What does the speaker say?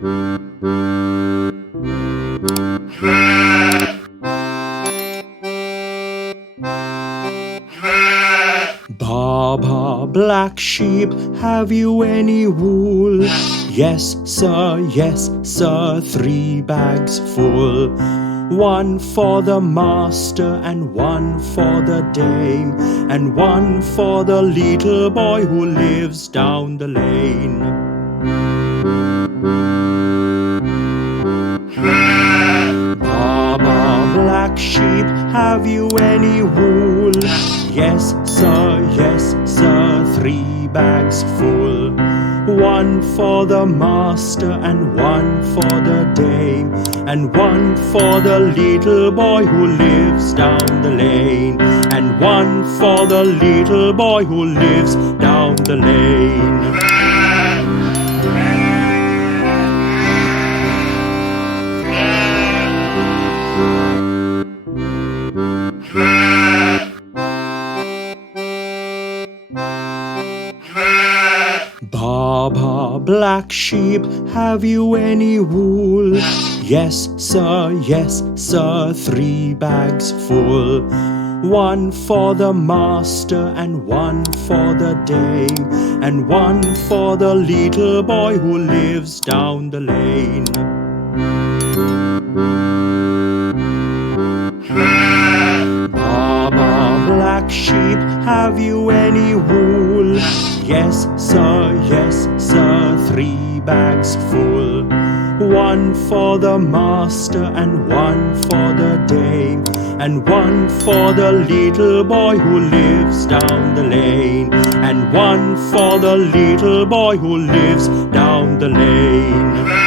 Baa Baa Black Sheep, have you any wool? Yes, sir, 3 bags full. 1 for the master and 1 for the dame, and 1 for the little boy who lives down the lane. Baa Baa Black Sheep, have you any wool? Yes, sir, 3 bags full. 1 for the master and 1 for the dame, and 1 for the little boy who lives down the lane, and 1 for the little boy who lives down the lane. Baa Baa Black Sheep, have you any wool? Yes, sir, 3 bags full. 1 for the master and 1 for the dame, and 1 for the little boy who lives down the lane. Baa Baa Black Sheep, have you any wool? Yes, sir, 3 bags full. 1 for the master and 1 for the dame, and 1 for the little boy who lives down the lane, and 1 for the little boy who lives down the lane.